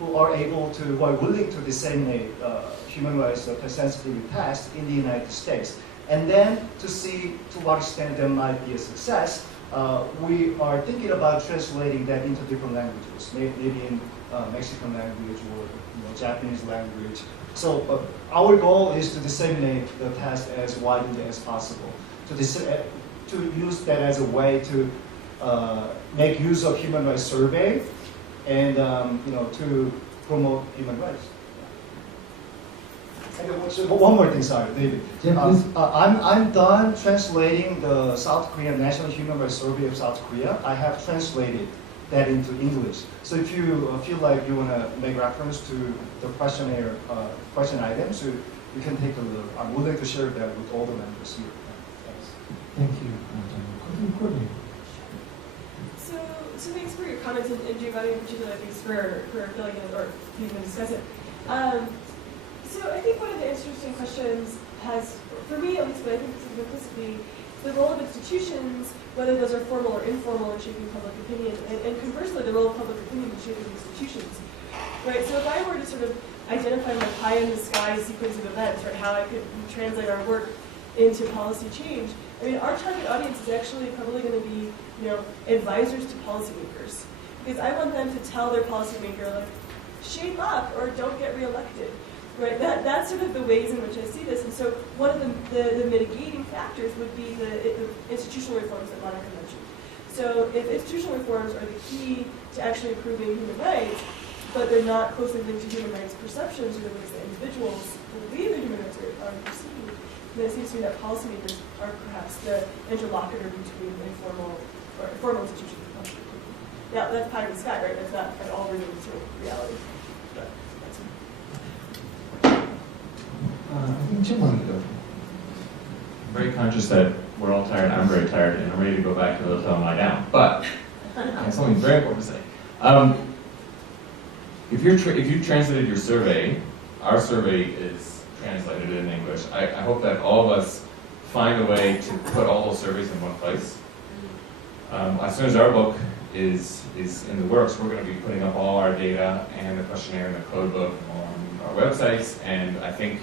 who are willing to disseminate human rights sensitive text in the United States. And then to see to what extent there might be a success, we are thinking about translating that into different languages, maybe in Mexican language or Japanese language. So our goal is to disseminate the test as widely as possible, to use that as a way to make use of human rights survey and to promote human rights. One more thing, sorry, David. I'm done translating the South Korean National Human Rights Survey of South Korea. I have translated that into English. So if you feel like you want to make reference to the questionnaire, question items, you can take a look. I'm willing to share that with all the members here. Thanks. Thank you. Courtney. So thanks for your comments, and Giovanni in particular, thanks for filling in or being to discuss it. So I think one of the interesting questions has, for me at least, but I think simplistically, the role of institutions, whether those are formal or informal in shaping public opinion, and conversely, the role of public opinion in shaping institutions. Right, so if I were to sort of identify my pie-in-the-sky sequence of events, right, how I could translate our work into policy change, I mean, our target audience is actually probably going to be, advisors to policymakers. Because I want them to tell their policymaker, like, shape up or don't get reelected. Right, that's sort of the ways in which I see this. And so one of the mitigating factors would be the institutional reforms that Monica mentioned. So if institutional reforms are the key to actually improving human rights, but they're not closely linked to human rights perceptions or the ways that individuals believe that human rights are perceived, then it seems to me that policymakers are perhaps the interlocutor between informal or formal institutions and public opinion. Now, that's pie in the sky, right? That's not at all related to reality. But that's I think Jim wanted to go. I'm very conscious that we're all tired, I'm very tired, and I'm ready to go back to the hotel and lie down. But I have something very important to say. If you translated your survey, our survey is translated in English. I hope that all of us find a way to put all those surveys in one place. As soon as our book is in the works, we're going to be putting up all our data and the questionnaire and the code book on our websites, and I think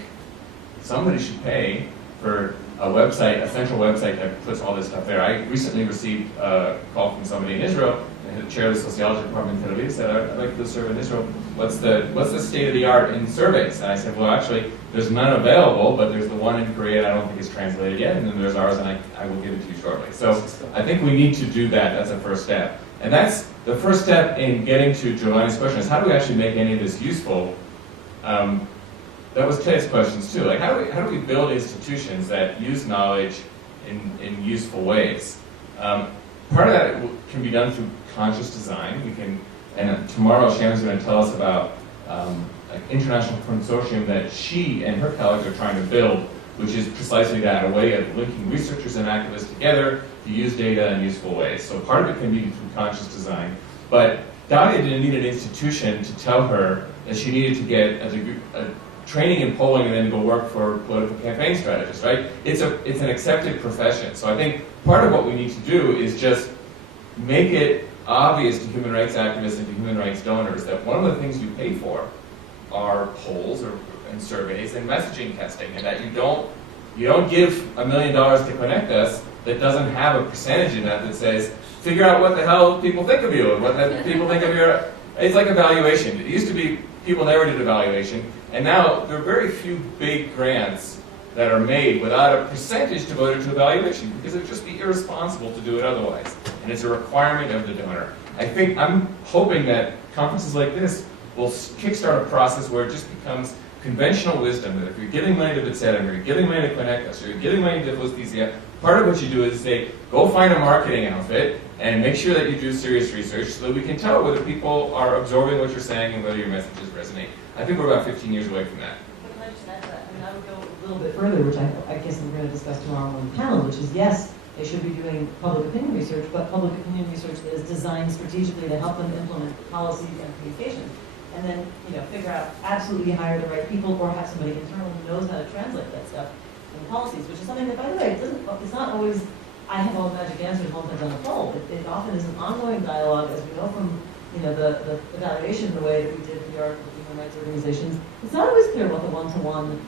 somebody should pay for a website, a central website that puts all this stuff there. I recently received a call from somebody in Israel, the chair of the sociology department in Tel Aviv, said, I'd like to do a survey in Israel. What's the state of the art in surveys? And I said, well, actually, there's none available, but there's the one in Korea, and I don't think it's translated yet, and then there's ours, and I will give it to you shortly. So I think we need to do that. That's a first step. And that's the first step in getting to Giovanni's question, is how do we actually make any of this useful? That was Ted's questions too. Like, how do we build institutions that use knowledge in useful ways? Part of that can be done through conscious design. And tomorrow Shannon's going to tell us about an international consortium that she and her colleagues are trying to build, which is precisely that, a way of linking researchers and activists together to use data in useful ways. So part of it can be through conscious design. But Dalia didn't need an institution to tell her that she needed to get a training in polling and then to go work for political campaign strategists, right? It's an accepted profession. So I think part of what we need to do is just make it obvious to human rights activists and to human rights donors that one of the things you pay for are polls and surveys and messaging testing, and that you don't give $1 million to Connect Us that doesn't have a percentage in that says, figure out what the hell people think of you and what the people think of your. It's like evaluation. It used to be people never did evaluation, and now there are very few big grants that are made without a percentage devoted to evaluation, because it would just be irresponsible to do it otherwise. And it's a requirement of the donor. I'm hoping that conferences like this will kickstart a process where it just becomes conventional wisdom that if you're giving money to B'Tselem, or you're giving money to Connect Us, or you're giving money to Diffusthesia, part of what you do is say, go find a marketing outfit and make sure that you do serious research so that we can tell whether people are absorbing what you're saying and whether your messages resonate. I think we're about 15 years away from that. But can I just add to that? I mean, I would go a little bit further, which I guess we're going to discuss tomorrow on the panel, which is, yes, they should be doing public opinion research, but public opinion research that is designed strategically to help them implement policies and communication. And then, figure out, absolutely hire the right people, or have somebody internal who knows how to translate that stuff into policies, which is something that, by the way, it's not always, I have all the magic answers, all depends on the poll. It often is an ongoing dialogue, as we know from the evaluation the way that we did the article for human rights organizations, it's not always clear what the one-to-one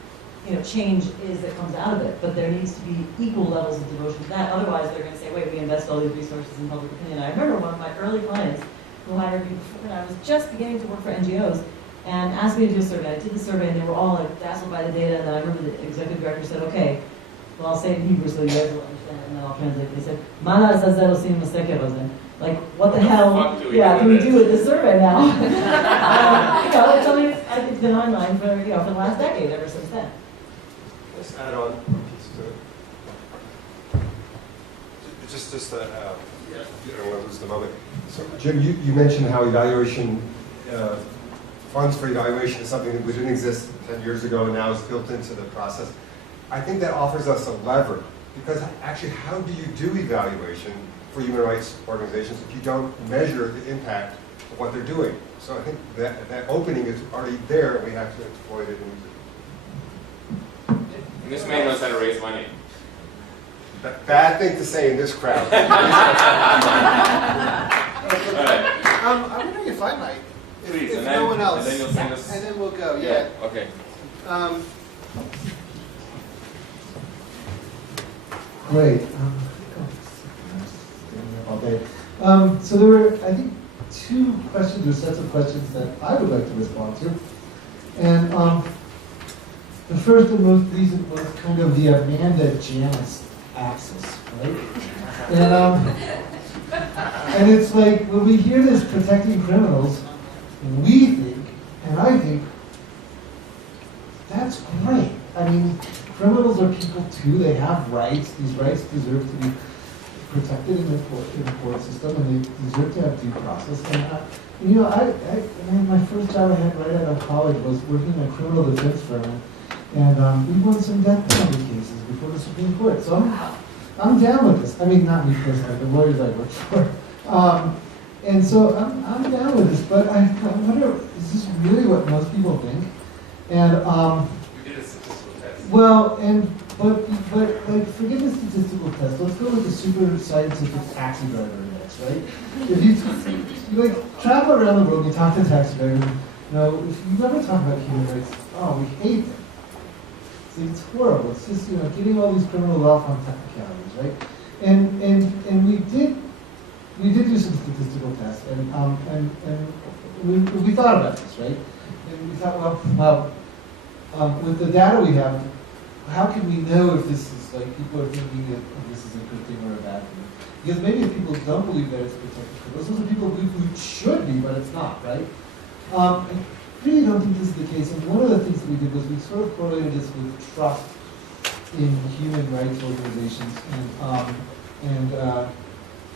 change is that comes out of it, but there needs to be equal levels of devotion to that. Otherwise, they're going to say, wait, we invest all these resources in public opinion. I remember one of my early clients who hired me when I was just beginning to work for NGOs and asked me to do a survey. I did the survey, and they were all like dazzled by the data, and then I remember the executive director said, okay, well, I'll say it in Hebrew so you guys will understand, and then I'll translate. They said, Mana zazero sin mistake wasn't. Like, what the hell do we do with this survey now? It's something it's been online for the last decade, ever since then. Just add on a piece to it. Just I don't want to lose the moment. So, Jim, you mentioned how evaluation, funds for evaluation is something that didn't exist 10 years ago and now is built into the process. I think that offers us a lever, because actually, how do you do evaluation for human rights organizations if you don't measure the impact of what they're doing? So I think that opening is already there, and we have to exploit it and use it. And this man knows how to raise money. Bad thing to say in this crowd. I'm wondering if I might, Please, if and no one else, and then you'll sing us. and then we'll go. Yeah. Okay. Great. All day. So there were, I think, two questions or sets of questions that I would like to respond to. And the first and most recent was kind of the Amanda Janice axis, right? And it's like, when we hear this protecting criminals, we think, and I think, that's great. I mean, criminals are people too. They have rights. These rights deserve to be protected in the court system, and they deserve to have due process. And I my first job I had right out of college was working in a criminal defense firm, and we won some death penalty cases before the Supreme Court. So I'm down with this. I mean, not me personally, the lawyers I work for. And so I'm down with this, but I wonder, is this really what most people think? And We did a statistical test. well, but like, forget the statistical test. Let's go with the super scientific taxi driver index, right? If you like travel around the world, you talk to taxi drivers. If you ever talk about human rights, we hate them. It's horrible. It's just getting all these criminals off on technicalities, right? And we did do some statistical tests, and we thought about this, right? And we thought, well, with the data we have, how can we know if this is like people are thinking that this is a good thing or a bad thing? Because maybe if people don't believe that it's protected criminals, those are people who should be, but it's not, right? I really don't think this is the case. And one of the things that we did was we sort of correlated this with trust in human rights organizations,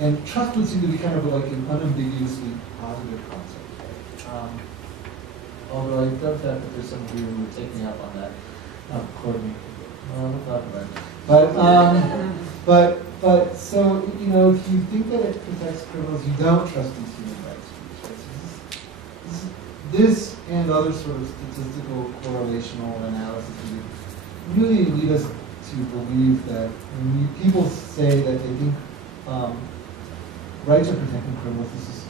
and trust would seem to be kind of like an unambiguously positive concept. Although I doubt that there's some of you who are taking up on that. Courtney. We'll talk about it. But so, if you think that it protects criminals, you don't trust these human rights groups, right? So this and other sort of statistical correlational analysis really lead us to believe that when people say that they think rights are protecting criminals, this is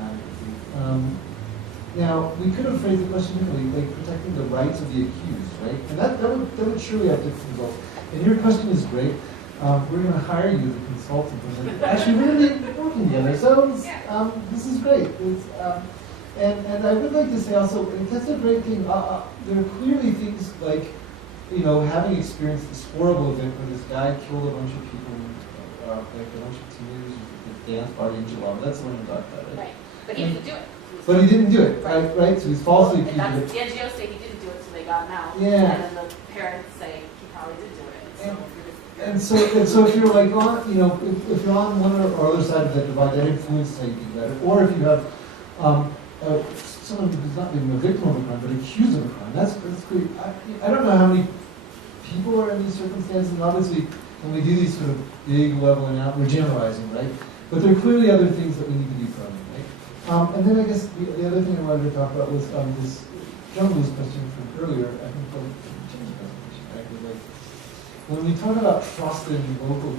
not a good thing. Now, we could have phrased the question differently, like protecting the rights of the accused, right? And that would surely have different results. And your question is great. We're going to hire you as a consultant. Actually, we're going to be working together. So this is great. And I would like to say also, that's a great thing. There are clearly things like, having experienced this horrible event where this guy killed a bunch of people, like a bunch of teenagers at the dance party in July. That's the one you talked about, right? Right. But he didn't do it. But he didn't do it, right? So he's falsely accused. And that's, the NGOs say he didn't do it, so they got him out. Yeah. And then the parents say he probably did do it. And so if you're like on, if you're on one or other side of that divide, that influences how you think about it. Or if you have someone who's not even a victim of a crime, but accused of a crime, that's great. I don't know how many people are in these circumstances, and obviously when we do these sort of big leveling out, we're generalizing, right? But there are clearly other things that we need to be probing, right? And then I guess the other thing I wanted to talk about was this John Lewis question from earlier, I think from Jim's presentation, right? Was like, when we talk about trust in local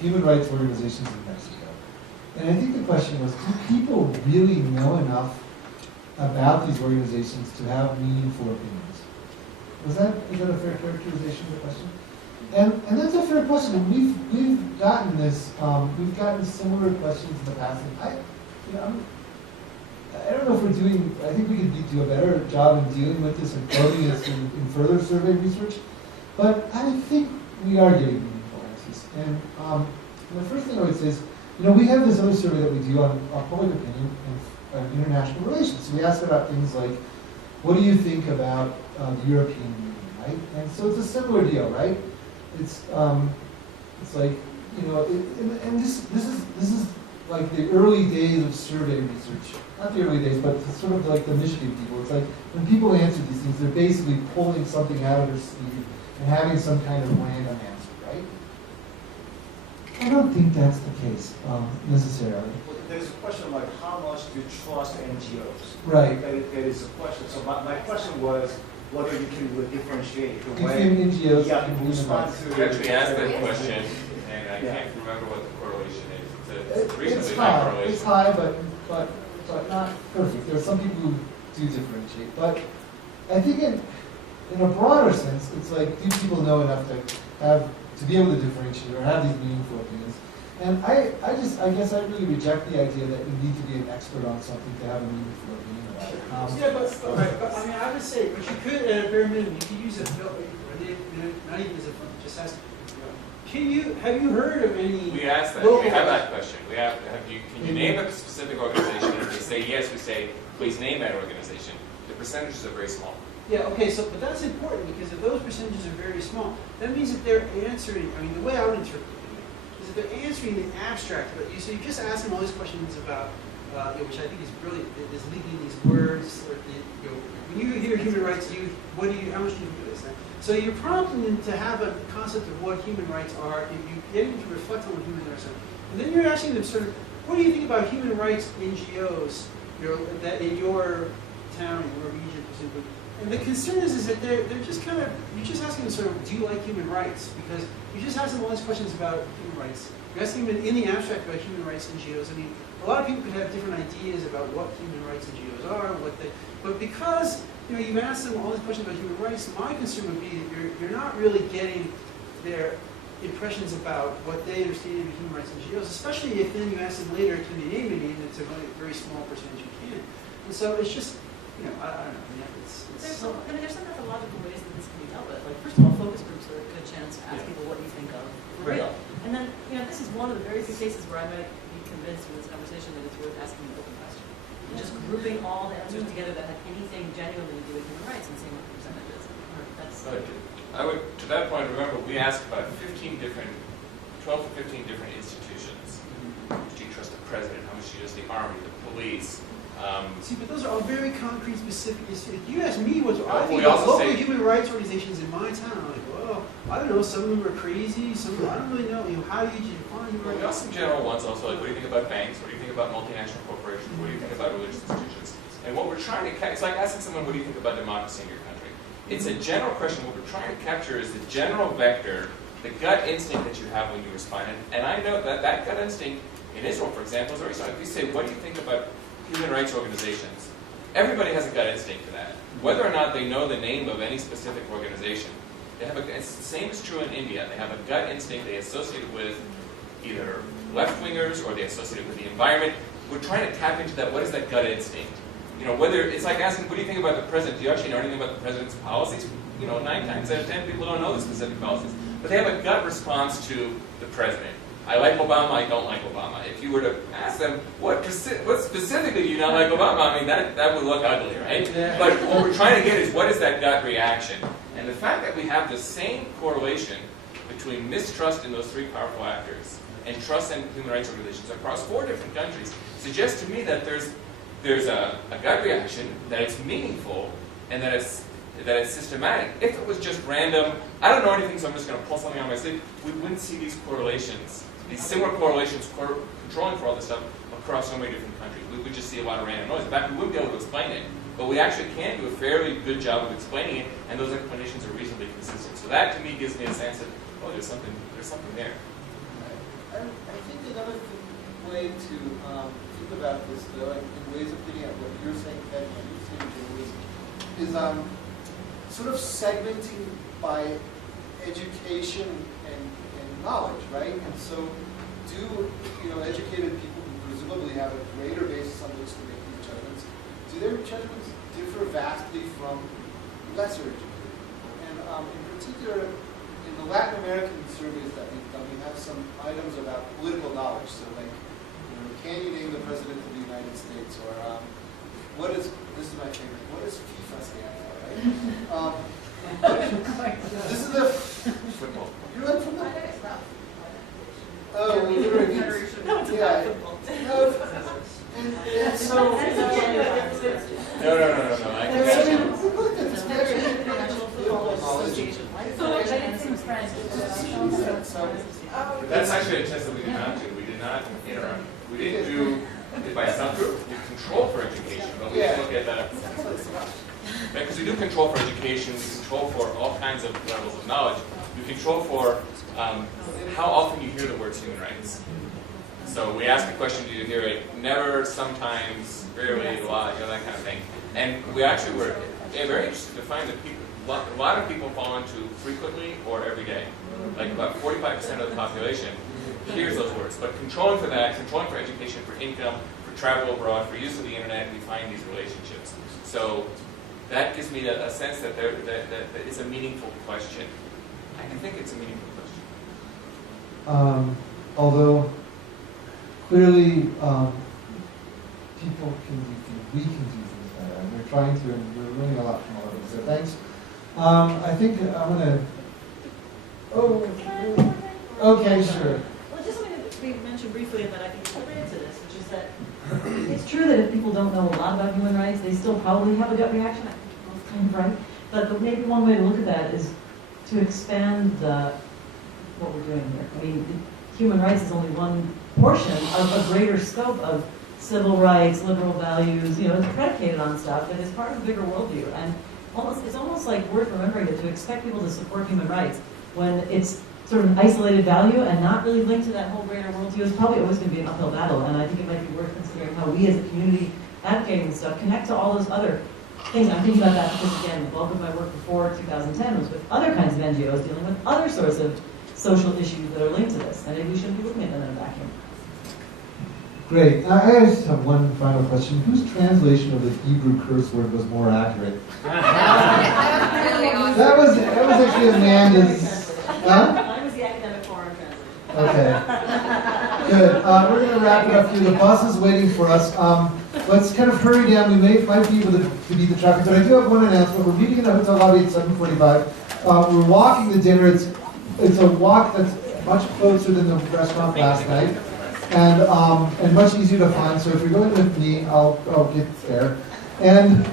human rights organizations in Mexico, And I think the question was, do people really know enough about these organizations to have meaningful opinions? Is that a fair characterization of the question? And that's a fair question. We've gotten this. We've gotten similar questions in the past. And I don't know if we're doing. I think we could do a better job in dealing with this and probing this in further survey research. But I think we are getting meaningful answers. And the first thing I would say is, we have this other survey that we do on public opinion and international relations. So we ask about things like, what do you think about the European Union, right? And so it's a similar deal, right? It's like, and this is like the early days of survey research. Not the early days, but sort of like the Michigan people. It's like when people answer these things, they're basically pulling something out of their sleeve and having some kind of random answer, right? I don't think that's the case necessarily. Well, there's a question like how much do you trust NGOs? Right. That is a question. So my question was whether you can differentiate the way Between NGOs yeah, and respond human to. We actually asked that question, and I can't remember what the correlation is. It's a reasonably It's high high. correlation. It's high, but not perfect. There are some people who do differentiate. But I think in a broader sense, it's like, do people know enough to be able to differentiate or have these meaningful opinions? And I guess I really reject the idea that you need to be an expert on something to have a meaningful opinion about it. Yeah, but I mean, I would say, but you could, at a bare minimum, you could use a filter, not even as a filter, just ask, have you heard of any? We asked that. local- We have that question. Can you name a specific organization? And if they say yes, we say, please name that organization. The percentages are very small. Yeah, okay, but that's important because if those percentages are very small, that means that they're answering, I mean, the way I would interpret it is that they're answering the abstract, but so you just ask them all these questions about, which I think is brilliant, is leaking these words, or when you hear human rights, how much do you do this? So you're prompting them to have a concept of what human rights are, and you get them to reflect on what human rights are. And then you're asking them sort of, what do you think about human rights NGOs that in your town, in your region, presumably? And the concern is that they're just kind of, you're just asking them sort of, do you like human rights? Because you just ask them all these questions about human rights. You're asking them in the abstract about human rights NGOs. I mean, a lot of people could have different ideas about what human rights NGOs are, but because you've asked them all these questions about human rights, my concern would be that you're not really getting their impressions about what they understand to be human rights NGOs, especially if then you ask them later, can they name any, and it's a very small percentage you can. And so it's just, I don't know. I mean, there's some methodological ways that this can be dealt with. Like, first of all, focus groups are a good chance to ask people what you think of for real. And then, this is one of the very few cases where I might be convinced in this conversation that it's worth asking an open question. And just grouping all the answers together that have anything genuinely to do with human rights and seeing what the percentage is. I would, to that point, remember, we asked about 12 to 15 different institutions. Do you trust the president? How much do you trust the army, the police? See, but those are all very concrete, specific issues. If you ask me what I think we about also local say- human rights organizations in my town, I'm like, well, I don't know, some of them are crazy, some of them, I don't really know. How do you define human Well, we rights? also general ones also, like what do you think about banks? What do you think about multinational corporations? What do you think about religious institutions? And what we're trying to it's like asking someone, what do you think about democracy in your country? It's a general question. What we're trying to capture is the general vector, the gut instinct that you have when you respond. And I know that gut instinct in Israel, for example, is very strong. If you say, what do you think about human rights organizations? Everybody has a gut instinct to that. Whether or not they know the name of any specific organization, it's the same is true in India. They have a gut instinct they associate it with either left-wingers or they associate it with the environment. We're trying to tap into that. What is that gut instinct? Whether it's like asking, what do you think about the president? Do you actually know anything about the president's policies? 9 times out of 10 people don't know the specific policies. But they have a gut response to the president. I like Obama, I don't like Obama. If you were to ask them, what specifically do you not like Obama? I mean, that would look ugly, right? Yeah. But what we're trying to get is, what is that gut reaction? And the fact that we have the same correlation between mistrust in those 3 powerful actors and trust in human rights organizations across 4 different countries suggests to me that there's a gut reaction, that it's meaningful, and that it's systematic. If it was just random, I don't know anything, so I'm just going to pull something on my sleeve, we wouldn't see these correlations, these similar correlations controlling for all this stuff across so many different countries. We would just see a lot of random noise. In fact, we wouldn't be able to explain it. But we actually can do a fairly good job of explaining it, and those explanations are reasonably consistent. So that, to me, gives me a sense of, there's something there. I think another thing way to think about this, though, in ways of getting at what you're saying, Ken, and what you're saying, Jim, is sort of segmenting by education and knowledge, right? And so, do educated people who presumably have a greater basis on which to make these judgments, do their judgments differ vastly from lesser educated people? And in particular, in the Latin American surveys that we've done, we have some items about political knowledge. So, like, can you name the president of the United States? Or this is my favorite, what does FIFA stand for, right? This is the Football. You learned from that? Oh, literally means, no, it's yeah. about football. No, and so, No. I and so think we looked at this International Football Association. But it's in French. that's actually a test that we did not do. We did not interrupt. We didn't do it by subgroup. We control for education, but we didn't look at that. Because we do control for education, we control for all kinds of levels of knowledge. We control for how often you hear the words human rights. So we ask a question, do you hear it? Never, sometimes, rarely, a lot, that kind of thing. And we actually were very interested to find that a lot of people fall into frequently or every day. Like about 45% of the population hears those words. But controlling for that, controlling for education, for income, for travel abroad, for use of the internet, we find these relationships. So that gives me a sense that that it's a meaningful question. I think it's a meaningful question. Although clearly people can do things, we can do things better, and we're trying to, and we're learning a lot from all of this. So thanks. I think I'm gonna. Oh, okay, sure. Well, just something that we mentioned briefly and that I think is related to this, which is that it's true that if people don't know a lot about human rights, they still probably have a gut reaction. I think most kind of right. But maybe one way to look at that is to expand what we're doing here. I mean, human rights is only one portion of a greater scope of civil rights, liberal values. It's predicated on stuff that is part of a bigger worldview. And it's almost like worth remembering that to expect people to support human rights when it's sort of an isolated value and not really linked to that whole greater worldview is probably always going to be an uphill battle. And I think it might be worth considering how we as a community advocating this stuff connect to all those other things. I'm thinking about that because, again, the bulk of my work before 2010 was with other kinds of NGOs dealing with other sorts of social issues that are linked to this. And maybe we shouldn't be looking at them in a vacuum. Great. I just have one final question. Whose translation of the Hebrew curse word was more accurate? That was actually Amanda's. Huh? Mine was the academic forum translation. Okay. Good. We're going to wrap it up here. The bus is waiting for us. Let's kind of hurry down. We might be able to beat the traffic, but I do have one announcement. We're meeting in the hotel lobby at 7:45. We're walking to dinner. It's a walk that's much closer than the restaurant last night, and much easier to find. So if you're going with me, I'll get there. And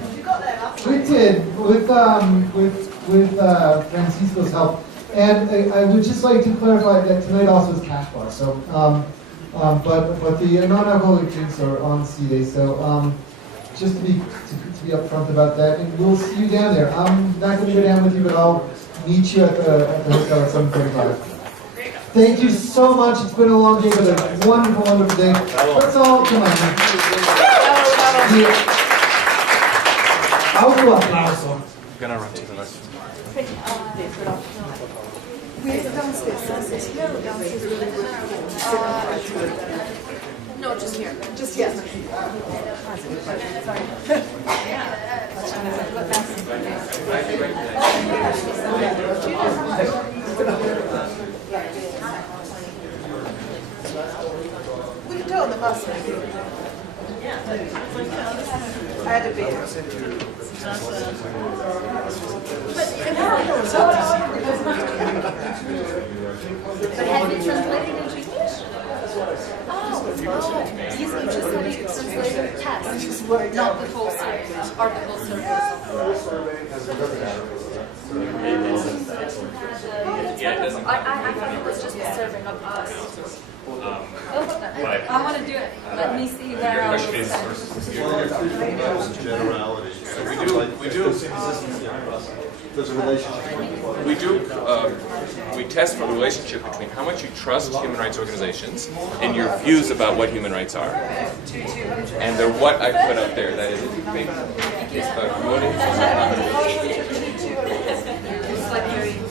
we did with Francisco's help. And I would just like to clarify that tonight also is cash bar. So, but the non-alcoholic drinks are on CIDE. So, just to be upfront about that, and we'll see you down there. I'm not going to go down with you, but I'll meet you at the hotel at 7:45. Thank you so much. It's been a long day, but a wonderful, wonderful day. Let's all come on. Alto applauso. I'm gonna run to the left. No, just here. Just yes. We can do it on the bus maybe. I had to be here. But have you translated into English? He's just said he translated text, not the full series, article series. I thought it was just a serving of us. I want to do it. Let me see where I will Generality. So we We do. There's a relationship. We do. We test for the relationship between how much you trust human rights organizations and your views about what human rights are. And they're what I put up there. That is, if you think it's about motives, It's like very...